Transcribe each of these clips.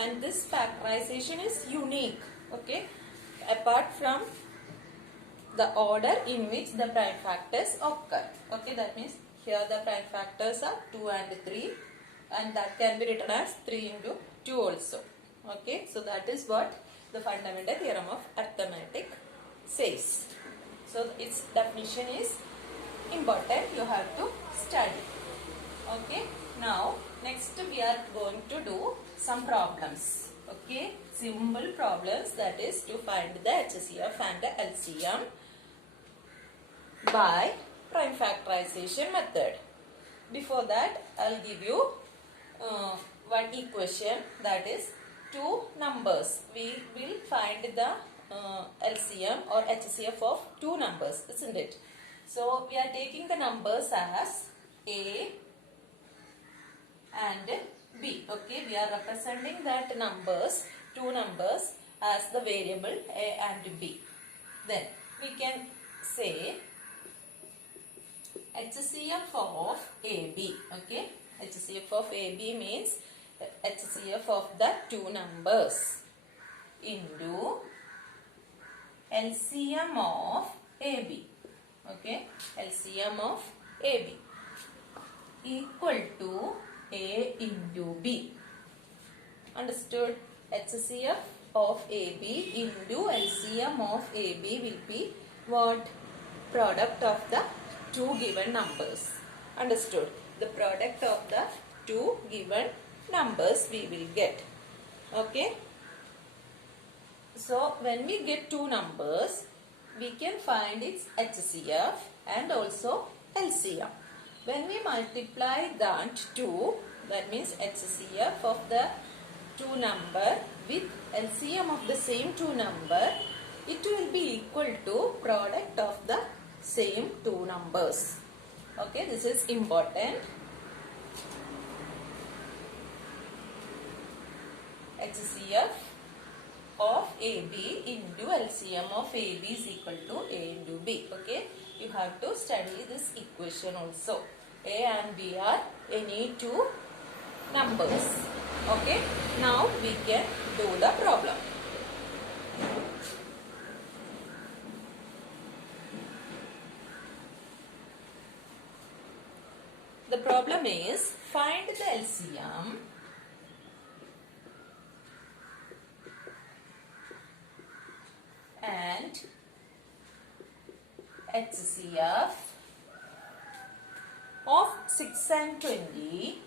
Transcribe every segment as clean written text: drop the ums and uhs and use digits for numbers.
and this factorization is unique, okay, apart from the order in which the prime factors occur. Okay, that means here the prime factors are 2 and 3, and that can be written as 3 into 2 also. Okay, so that is what the fundamental theorem of arithmetic says. So its definition is important, you have to study. Okay, now next we are going to do some problems. Okay, simple problems, that is to find the HCF and the LCM by prime factorization method. Before that, I'll give you one equation, that is two numbers. We will find the LCM or HCF of two numbers, isn't it? So we are taking the numbers as A and B. Okay, we are representing that numbers, two numbers, as the variable A and B. Then we can say HCF of AB. Okay, HCF of AB means HCF of the two numbers into LCM of AB. Okay, LCM of AB equal to A into B. Understood? HCF of AB into LCM of AB will be what? Product of the two given numbers. Understood? The product of the two given numbers we will get. Okay? So when we get two numbers, we can find its HCF and also LCM. When we multiply that two, that means HCF of the two number with LCM of the same two number, it will be equal to product of the same two numbers. Okay, this is important. HCF of AB into LCM of AB is equal to A into B. Okay, you have to study this equation also. A and B are any two numbers. Okay, now we can do the problem. The problem is find the LCM and HCF of 6 and 20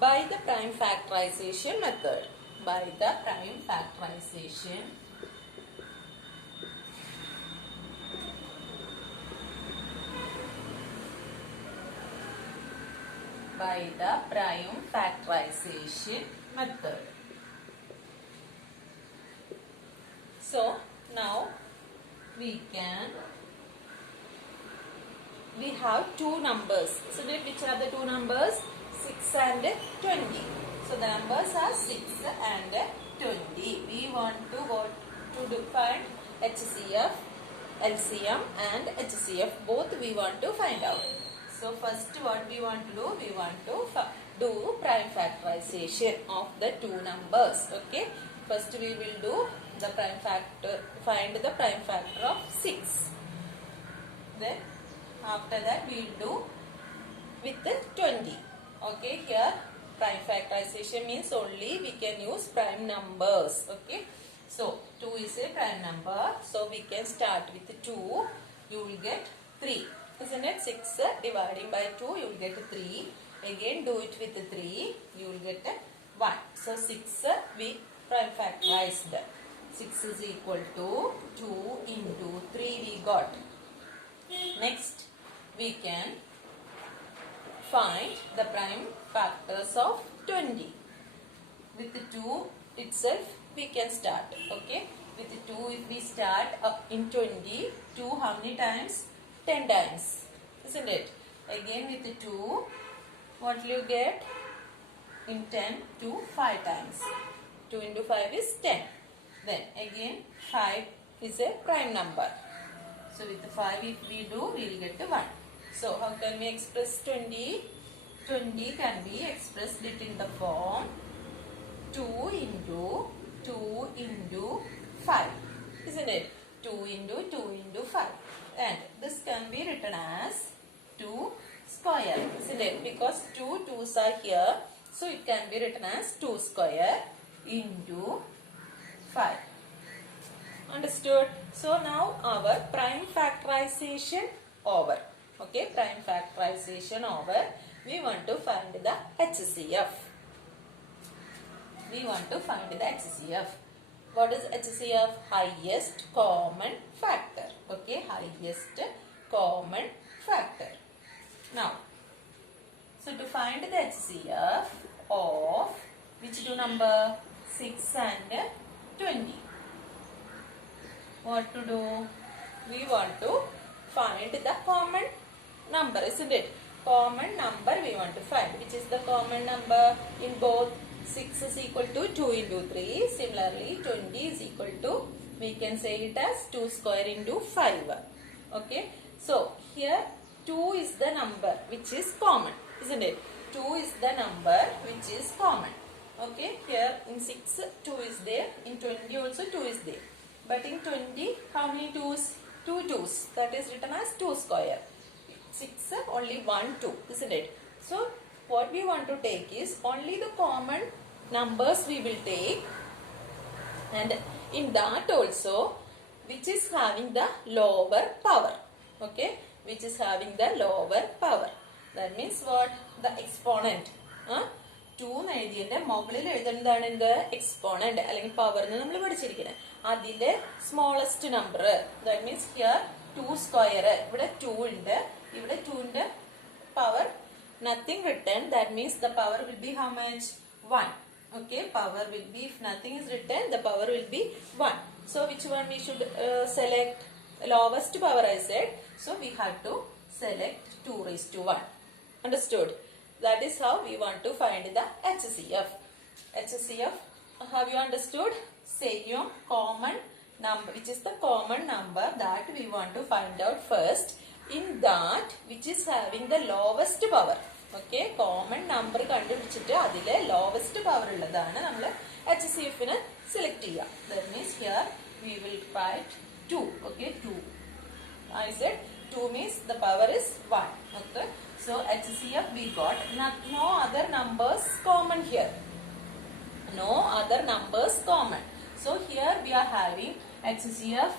by the prime factorization method. By the prime factorization method. So now we have two numbers. So which are the two numbers? 6 and 20. So the numbers are 6 and 20. We want to find HCF, LCM and HCF. Both we want to find out. So first what we want to do? We want to do prime factorization of the two numbers. Okay. First we will do the prime factor. Find the prime factor of 6. Then after that we will do with the 20. Okay. Here prime factorization means only we can use prime numbers. Okay. So 2 is a prime number. So we can start with 2. You will get 3. Isn't it? 6 dividing by 2, you will get 3. Again do it with 3. You will get 1. So 6 we prime factorized. 6 is equal to 2 into 3 we got. Next we can find the prime factors of 20. With 2 itself we can start. Okay. With 2 if we start in 20, 2 how many times? 10 times. Isn't it? Again with 2, what will you get? In 10 to 5 times. 2 into 5 is 10. Then again 5 is a prime number. So with 5 if we do, we will get 1. So how can we express 20? 20 can be expressed it in the form 2 into 5. Isn't it? 2 into 5. And this can be written as 2 square. Isn't it? Because 2 2's are here. So it can be written as 2 square into 5. Understood? So now our prime factorization over. Okay, prime factorization over. We want to find the HCF. We want to find the HCF. What is HCF? Highest common factor. Okay, highest common factor. Now, so to find the HCF of which two number? 6 and 20. What to do? We want to find the common number, isn't it? Common number we want to find. Which is the common number in both? 6 is equal to 2 into 3. Similarly, 20 is equal to, we can say it as 2 square into 5. Okay. So, here 2 is the number which is common, isn't it? 2 is the number which is common. Okay. Here in 6, 2 is there. In 20 also 2 is there. But in 20, how many 2's? 2 2's. That is written as 2 square. 6, only 1, 2, isn't it? So, what we want to take is only the common numbers we will take, and in that also which is having the lower power. Okay, which is having the lower power. That means what? The exponent. 2 എഴുതിയതിന്റെ മുകളിൽ എഴുതേണ്ടതാണ് എന്ത്? Exponent അല്ലെങ്കിൽ power എന്ന് നമ്മൾ പഠിച്ചിരിക്കുന്നത്. അതിലെ smallest number. That means here 2 square. ഇവിടെ 2 ഉണ്ട്. ഇവിടെ 2ന്റെ power nothing written. That means the power will be how much? 1. Okay, power will be, if nothing is written, the power will be 1. So which one we should select? Lowest power I said. So we have to select 2 raised to 1. Understood? That is how we want to find the HCF. HCF, have you understood? Same common number, which is the common number that we want to find out first. In that which is having the lowest power. Okay, common number കണ്ടുപിടിച്ചിട്ട് അതിലെ lowest power ഉള്ളതാണ് നമ്മൾ HCF നെ select ചെയ്യുക. That means here we will write 2. Okay, 2. I said 2 means the power is 1. Okay, so HCF we got. No other numbers common here. No other numbers common. So here we are having HCF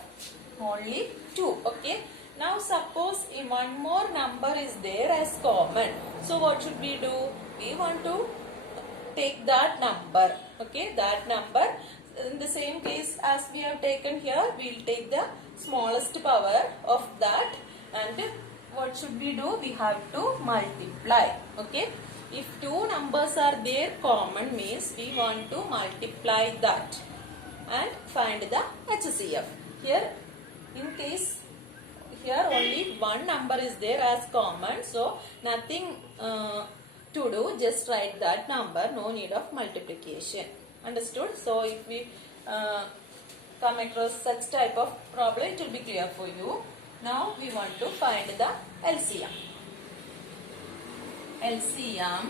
only 2. Okay. Now suppose one more number is there as common. So what should we do? We want to take that number. Okay, that number. In the same case as we have taken here, we will take the smallest power of that. And what should we do? We have to multiply. Okay. If 2 numbers are there common means we want to multiply that and find the HCF. Here in case here only one number is there as common, so nothing to do, just write that number, no need of multiplication. Understood? So if we come across such type of problem, it will be clear for you. Now we want to find the LCM. LCM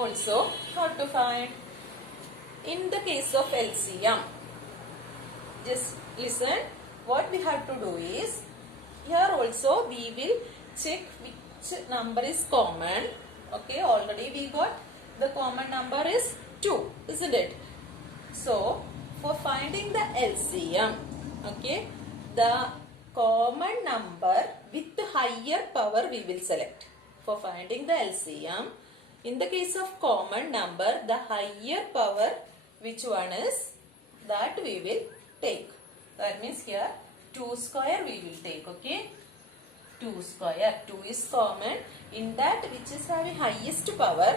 also how to find? In the case of LCM, just listen. What we have to do is, here also we will check which number is common. Okay, already we got the common number is 2, isn't it? So, for finding the LCM, okay, the common number with higher power we will select. For finding the LCM, in the case of common number, the higher power, which one is, that we will take. That means here 2 square we will take. Okay, 2 square, 2 is common. In that which is having highest power,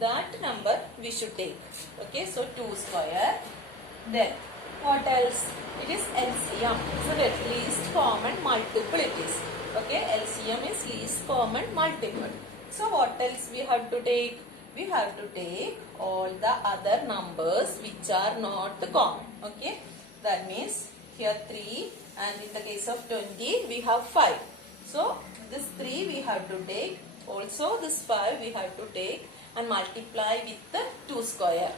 that number we should take. Okay, so 2 square. Then what else? It is LCM, isn't it? Least common multiple it is. Okay, LCM is least common multiple. So what else we have to take? We have to take all the other numbers which are not common. Okay, that means here 3, and in the case of 20 we have 5. So this 3 we have to take, also this 5 we have to take and multiply with the 2 square.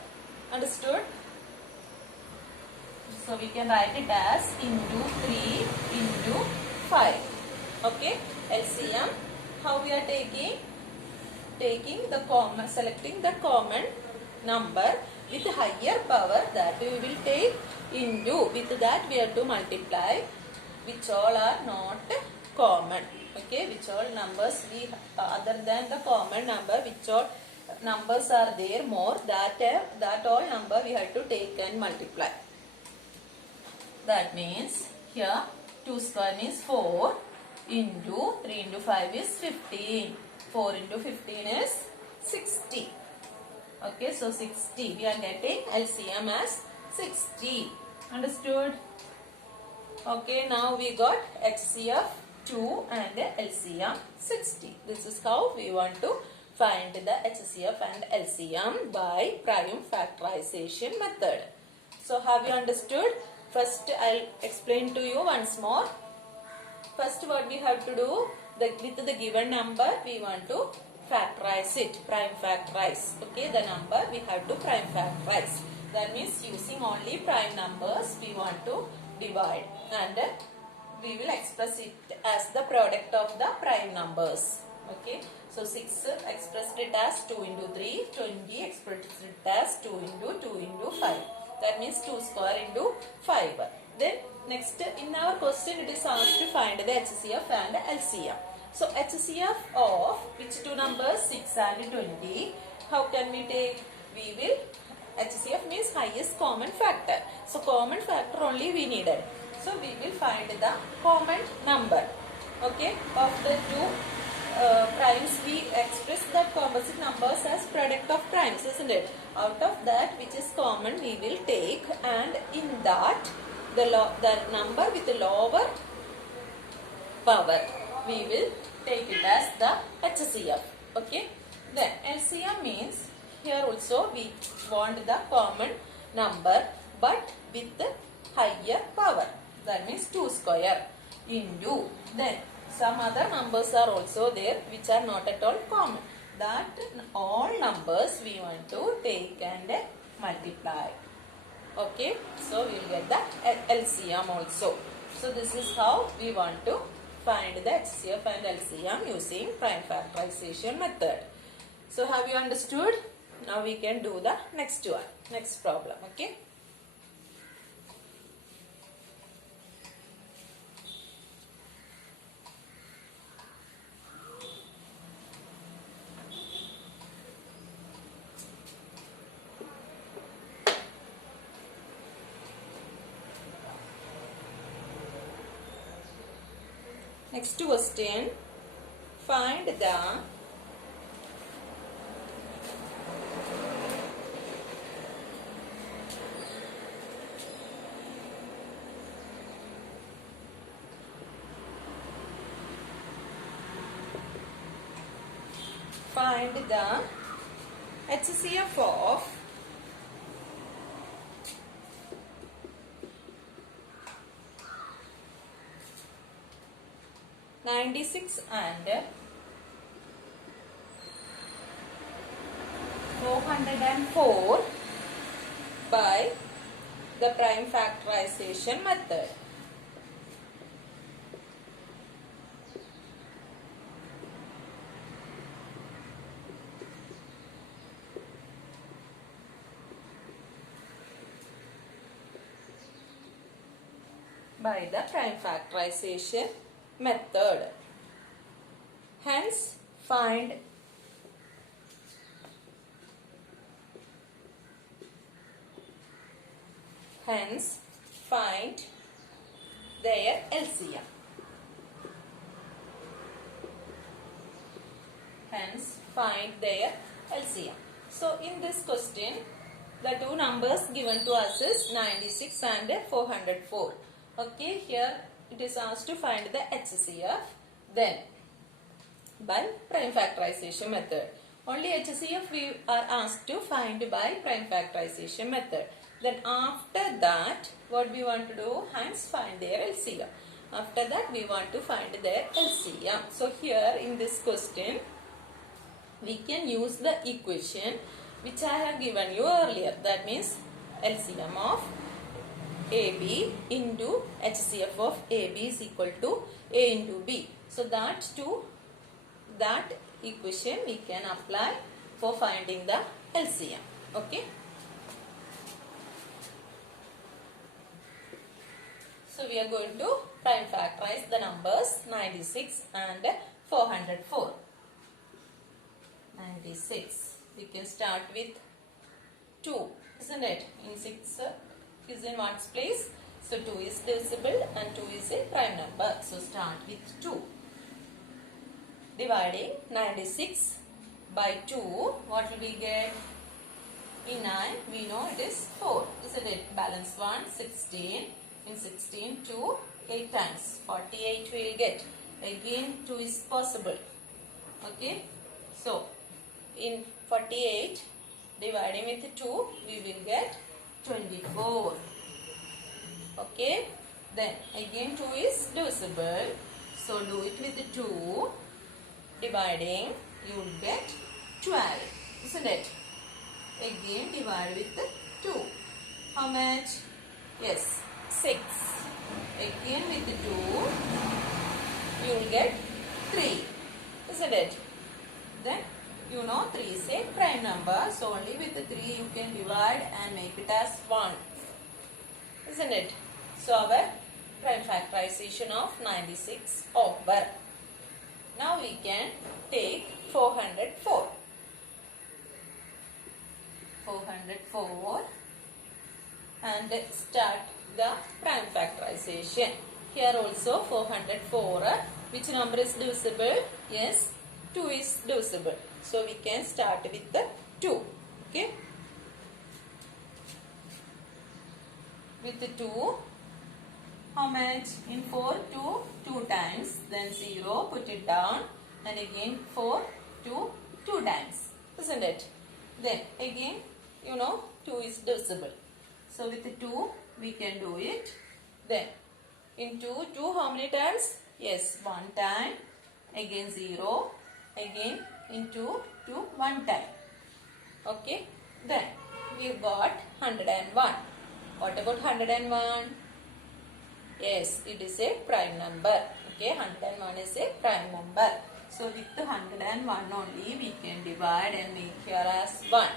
Understood? So we can write it as into 3 into 5. Okay, LCM. How we are taking? Taking the common, selecting the common number with higher power, that we will take into, with that we have to multiply which all are not common. Okay, which all numbers we other than the common number, which all numbers are there more, that all number we have to take and multiply. That means here 2 square means 4 into 3 into 5 is 15. 4 into 15 is 60. Okay, so 60. We are getting LCM as 60. Understood? Okay, now we got HCF 2 and LCM 60. This is how we want to find the HCF and LCM by prime factorization method. So have you understood? First I'll explain to you once more. First what we have to do, with the given number we want to factorize it, prime factorize. Okay, the number we have to prime factorize. That means using only prime numbers we want to divide, and we will express it as the product of the prime numbers. Okay, so 6 expressed it as 2 into 3, 20 expressed it as 2 into 2 into 5. That means 2 square into 5. Then next in our question it is asked to find the HCF and LCM. So HCF of which two numbers, 6 and 20. How can we take? We will, HCF means highest common factor. So common factor only we needed. So we will find the common number. Okay, of the two primes, we express that composite numbers as product of primes, isn't it? Out of that which is common we will take, and in that the number with the lower power we will take it as the HCF. Okay, then LCM means here also we want the common number but with the higher power. That means 2 square into, then some other numbers are also there which are not at all common. That all numbers we want to take and multiply. Okay, so we will get the LCM also. So this is how we want to find the HCF and LCM using prime factorization method. So have you understood? Now we can do the next one, next problem. Okay. Next question, find the HCF of 96 and 404 by the prime factorization method. By the prime factorization method. Hence find their LCM. So in this question the two numbers given to us is 96 and 404. Okay, here it is asked to find the HCF, then by prime factorization method. Only HCF we are asked to find by prime factorization method. Then after that, what we want to do? Hence find their LCM. After that, we want to find their LCM. So here in this question, we can use the equation which I have given you earlier. That means LCM of AB into HCF of AB is equal to A into B. So that equation we can apply for finding the LCM. Okay. So we are going to prime factorize the numbers 96 and 404. 96. We can start with 2, isn't it? In 6 is in one's place. So 2 is divisible and 2 is a prime number. So start with 2. Dividing 96 by 2, what will we get? In 9, we know it is 4, isn't it? Balance 1, 16. In 16, 2, 8 times. 48 we will get. Again, 2 is possible. Okay. So, in 48, dividing with 2, we will get 24. Okay. Then, again 2 is divisible. So, do it with 2. Dividing, you will get 12. Isn't it? Again, divide with 2. How much? Yes. 6. Again with 2, you will get 3, isn't it? Then you know 3 is a prime number, so only with 3 you can divide and make it as 1, isn't it? So our prime factorization of 96 over. Now we can take 404. 404 and start the prime factorization. Here also 404. Which number is divisible? Yes, 2 is divisible. So we can start with the 2. Okay. With the 2, how much? In 4, 2 times. Then 0, put it down. And again 4, 2 times. Isn't it? Then again, you know, 2 is divisible. So with the 2, we can do it. Then in 2 how many times? Yes, 1 time. Again 0. Again into 2 1 time. Okay. Then we got 101. What about 101? Yes, it is a prime number. Okay, 101 is a prime number. So with the 101 only we can divide and make here as 1.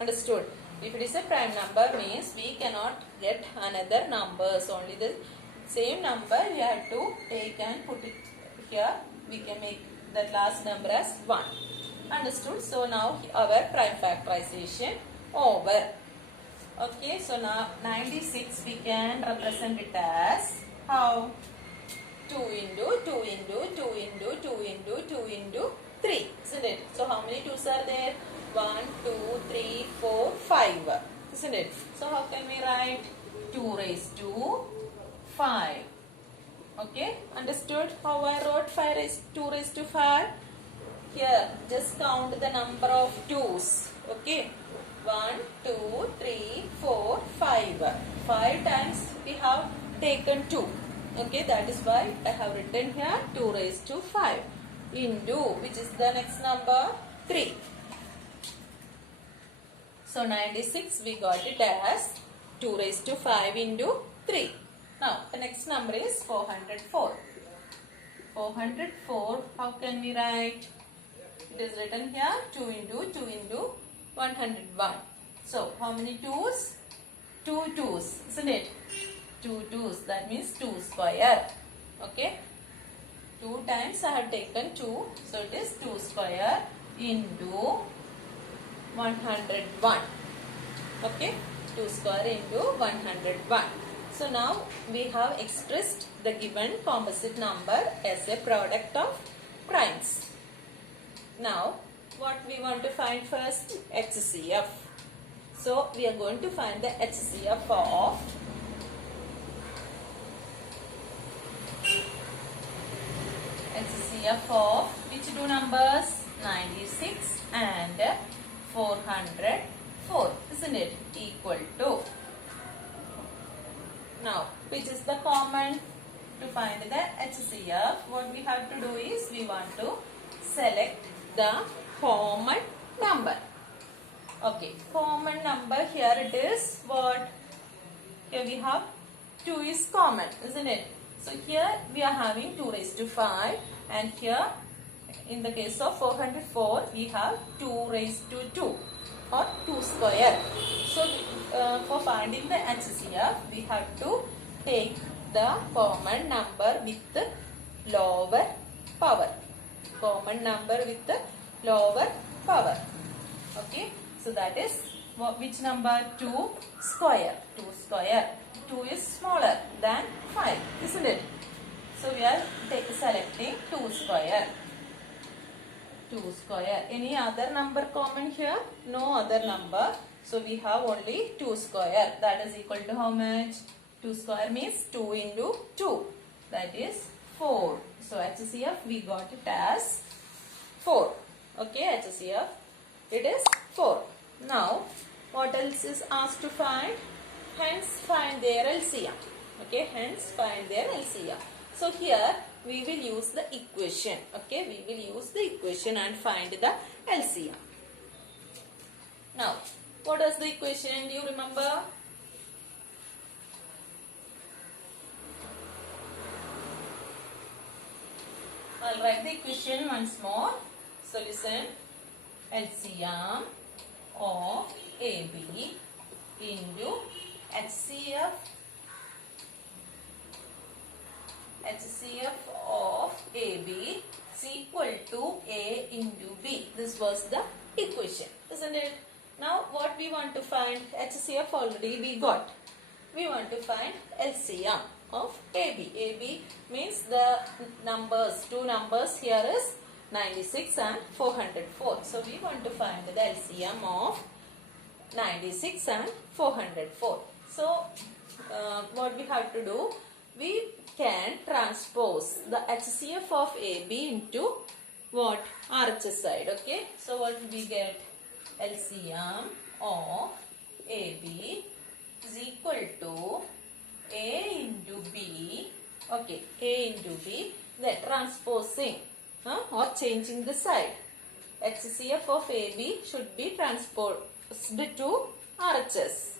Understood? If it is a prime number means we cannot get another numbers. Only the same number we have to take and put it here. We can make the last number as 1. Understood? So now our prime factorization over. Okay, so now 96 we can represent it as how? 2 into 2 into 2 into 2 into 2 into 3. Isn't it? So how many 2's are there? 1, 2, 3, 4, 5. Isn't it? So how can we write? 2 raised to 5. Okay, understood how I wrote 2 raised to 5? Here, just count the number of 2's. Okay, 1, 2, 3, 4, 5. 5 times we have taken 2. Okay, that is why I have written here 2 raised to 5 into, which is the next number, 3. So 96 we got it as 2 raised to 5 into 3. Now the next number is 404. 404, how can we write? It is written here 2 into 2 into 101. So how many 2's? 2 2's, isn't it? 2 2's, that means 2 square. Okay. 2 times I have taken 2. So it is 2 square into 101. Okay. 2 square into 101. So now we have expressed the given composite number as a product of primes. Now what we want to find first? HCF. So we are going to find the HCF of which two numbers? 96 and 404, isn't it? Equal to. Now, which is the common? To find the HCF, what we have to do is we want to select the common number. Okay, common number here it is what? Here we have 2 is common, isn't it? So here we are having 2 raised to 5, and here in the case of 404 we have 2 raised to 2 or 2 square. So for finding the HCF we have to take the common number with the lower power. Common number with the lower power. Okay, so that is which number? 2 square. 2 square. 2 is smaller than 5, isn't it? So we are selecting 2 square. 2 square. Any other number common here? No other number. So we have only 2 square. That is equal to how much? 2 square means 2 into 2. That is 4. So HCF we got it as 4. Okay, HCF it is 4. Now what else is asked to find? Hence find their LCM. Okay, hence find their LCM. So here we will use the equation. Okay, we will use the equation and find the LCM. Now, what is the equation? Do you remember? I'll write the equation once more. So listen. LCM of AB into HCF of AB is equal to A into B. This was the equation, isn't it? Now what we want to find? HCF already we got. We want to find LCM of AB. AB means the numbers, 2 numbers here is 96 and 404. So we want to find the LCM of 96 and 404. So what we have to do? We can transpose the HCF of AB into what? RHS side. Okay. So what we get? LCM of AB is equal to A into B. Okay. A into B. Then transposing or changing the side. HCF of AB should be transposed to RHS.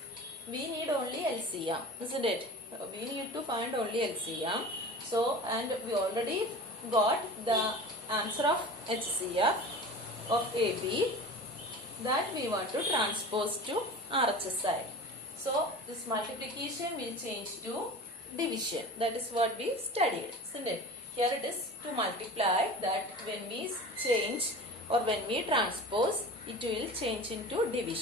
We need only LCM, isn't it? We need to find only LCM. So, and we already got the answer of HCF of AB that we want to transpose to RHS side. So, this multiplication will change to division. That is what we studied, isn't it? Here it is to multiply, that when we change or when we transpose, it will change into division.